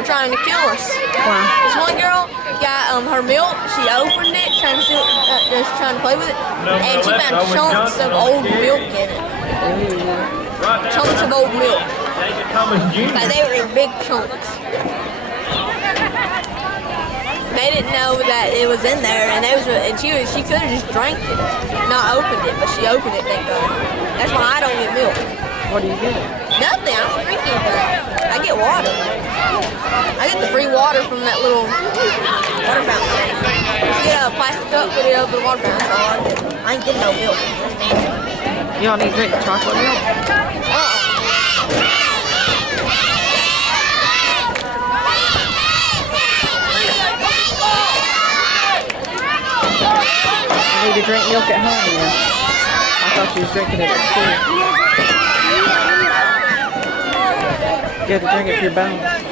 were trying to kill us. Why? This one girl got her milk. She opened it, trying to see, just trying to play with it, and she found chunks of old milk in it. Chunks of old milk. Like they were in big chunks. They didn't know that it was in there, and she could have just drank it, not opened it, but she opened it. Thank God. That's why I don't get milk. What do you get? Nothing. I don't drink anything. I get water. I get the free water from that little water fountain. Just get a plastic cup, put it over the water fountain. That's all I get. I ain't getting no milk. Y'all need to drink chocolate milk? You need to drink milk at home then. I thought you was drinking it at school. You have to drink it for your bones.